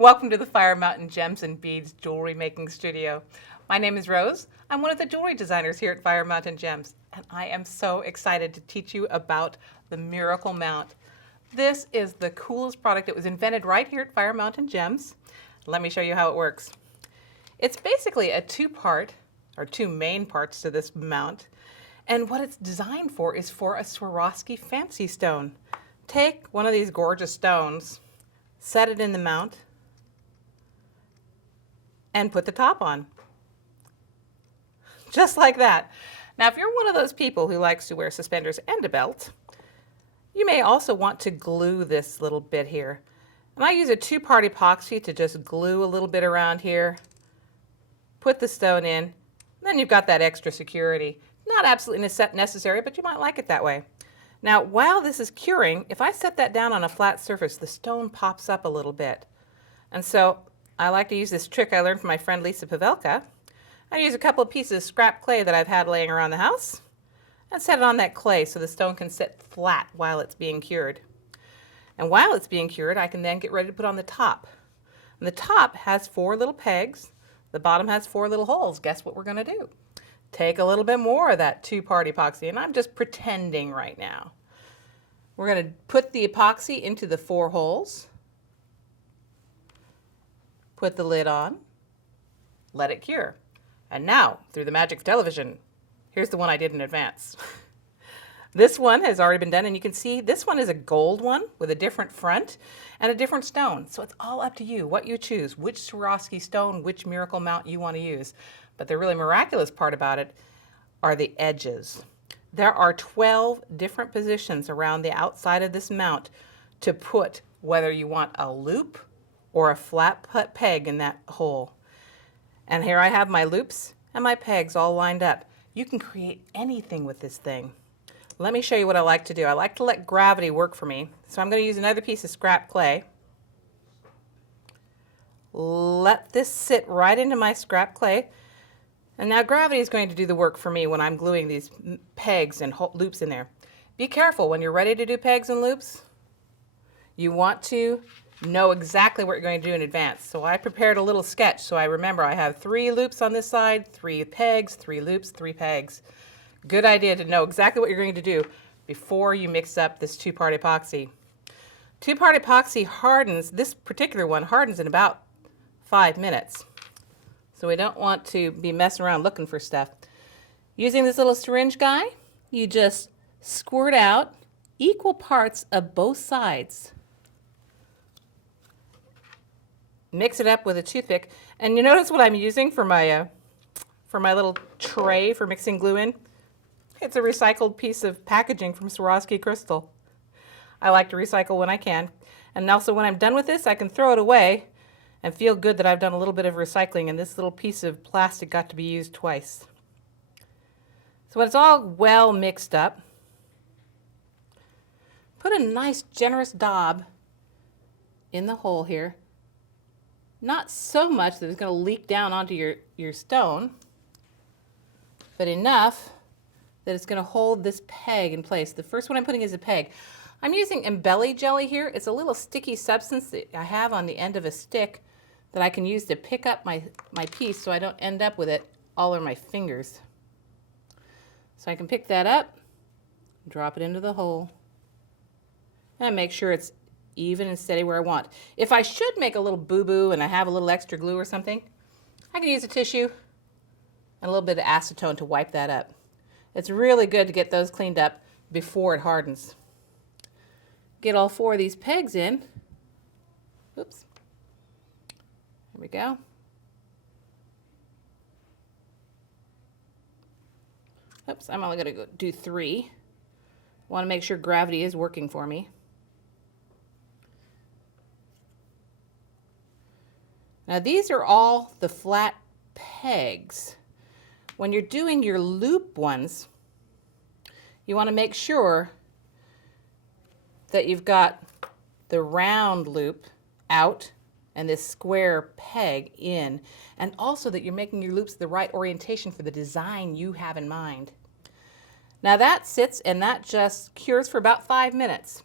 Welcome to the Fire Mountain Gems and Beads Jewelry Making Studio. My name is Rose. I'm one of the jewelry designers here at Fire Mountain Gems, and I am so excited to teach you about the Miracle Mount. This is the coolest product. It was invented right here at Fire Mountain Gems. Let me show you how it works. It's basically a two-part, or two main parts to this mount, and what it's designed for is for a Swarovski fancy stone. Take one of these gorgeous stones, set it in the mount, and put the top on. Just like that. Now, if you're one of those people who likes to wear suspenders and a belt, you may also want to glue this little bit here. And I use a two-part epoxy to just glue a little bit around here, put the stone in, then you've got that extra security. Not absolutely necessary, but you might like it that way. Now, while this is curing, if I set that down on a flat surface, the stone pops up a little bit. And so I like to use this trick I learned from my friend Lisa Pavelka. I use a couple of pieces of scrap clay that I've had laying around the house and set it on that clay so the stone can sit flat while it's being cured. And while it's being cured, I can then get ready to put on the top. And the top has 4 little pegs. The bottom has 4 little holes. Guess what we're going to do? Take a little bit more of that two-part epoxy, and I'm just pretending right now. We're going to put the epoxy into the 4 holes. Put the lid on, let it cure. And now, through the magic of television, here's the one I did in advance. This one has already been done, and you can see this one is a gold one with a different front and a different stone. So it's all up to you, what you choose, which Swarovski stone, which miracle mount you want to use. But the really miraculous part about it are the edges. There are 12 different positions around the outside of this mount to put whether you want a loop or a flat peg in that hole. And here I have my loops and my pegs all lined up. You can create anything with this thing. Let me show you what I like to do. I like to let gravity work for me. So I'm going to use another piece of scrap clay. Let this sit right into my scrap clay. And now gravity is going to do the work for me when I'm gluing these pegs and loops in there. Be careful when you're ready to do pegs and loops. You want to know exactly what you're going to do in advance. So I prepared a little sketch so I remember I have 3 loops on this side, 3 pegs, 3 loops, 3 pegs. Good idea to know exactly what you're going to do before you mix up this two-part epoxy. Two-part epoxy hardens, this particular one hardens in about 5 minutes. So we don't want to be messing around looking for stuff. Using this little syringe guy, you just squirt out equal parts of both sides. Mix it up with a toothpick, and you notice what I'm using for my little tray for mixing glue in? It's a recycled piece of packaging from Swarovski crystal. I like to recycle when I can, and also when I'm done with this, I can throw it away and feel good that I've done a little bit of recycling, and this little piece of plastic got to be used twice. So when it's all well mixed up, put a nice generous daub in the hole here. Not so much that it's going to leak down onto your stone, but enough that it's going to hold this peg in place. The first one I'm putting is a peg. I'm using embelly jelly here. It's a little sticky substance that I have on the end of a stick that I can use to pick up my piece so I don't end up with it all over my fingers. So I can pick that up, drop it into the hole, and make sure it's even and steady where I want. If I should make a little boo-boo and I have a little extra glue or something, I can use a tissue and a little bit of acetone to wipe that up. It's really good to get those cleaned up before it hardens. Get all 4 of these pegs in. Oops. There we go. Oops, I'm only going to go do 3. Want to make sure gravity is working for me. Now these are all the flat pegs. When you're doing your loop ones, you want to make sure that you've got the round loop out and this square peg in, and also that you're making your loops the right orientation for the design you have in mind. Now that sits and that just cures for about 5 minutes.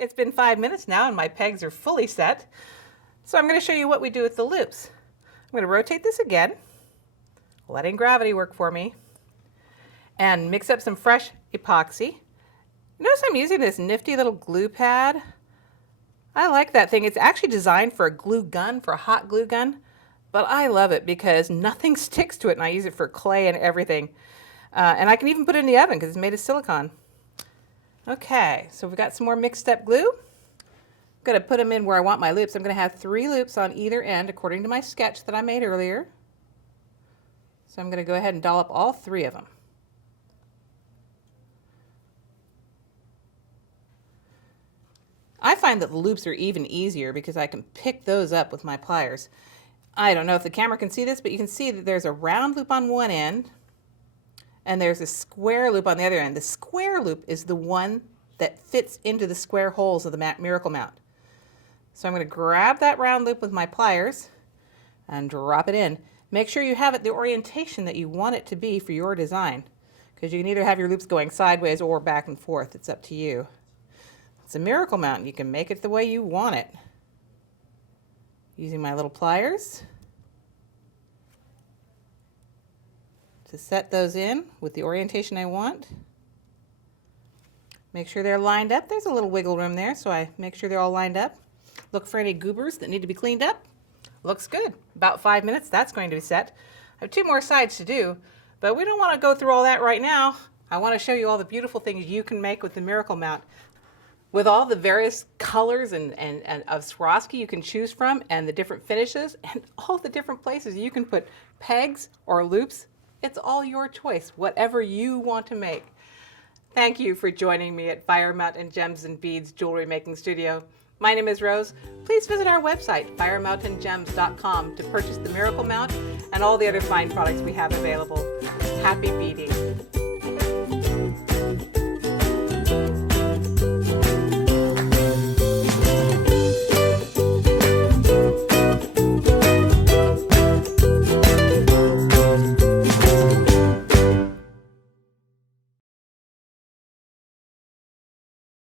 It's been 5 minutes now and my pegs are fully set. So I'm going to show you what we do with the loops. I'm going to rotate this again, letting gravity work for me, and mix up some fresh epoxy. Notice I'm using this nifty little glue pad. I like that thing. It's actually designed for a glue gun, for a hot glue gun, but I love it because nothing sticks to it, and I use it for clay and everything. And I can even put it in the oven because it's made of silicone. Okay, so we've got some more mixed up glue. I'm going to put them in where I want my loops. I'm going to have 3 loops on either end according to my sketch that I made earlier. So I'm going to go ahead and dollop all 3 of them. I find that the loops are even easier because I can pick those up with my pliers. I don't know if the camera can see this, but you can see that there's a round loop on one end and there's a square loop on the other end. The square loop is the one that fits into the square holes of the Miracle Mount. So I'm going to grab that round loop with my pliers and drop it in. Make sure you have it the orientation that you want it to be for your design, because you can either have your loops going sideways or back and forth. It's up to you. It's a Miracle Mount. You can make it the way you want it. Using my little pliers to set those in with the orientation I want. Make sure they're lined up. There's a little wiggle room there, so I make sure they're all lined up. Look for any goobers that need to be cleaned up. Looks good. About 5 minutes, that's going to be set. I have 2 more sides to do, but we don't want to go through all that right now. I want to show you all the beautiful things you can make with the Miracle Mount. With all the various colors and of Swarovski you can choose from, and the different finishes, and all the different places you can put pegs or loops, it's all your choice, whatever you want to make. Thank you for joining me at Fire Mountain Gems and Beads Jewelry Making Studio. My name is Rose. Please visit our website, firemountaingems.com, to purchase the Miracle Mount and all the other fine products we have available. Happy beading.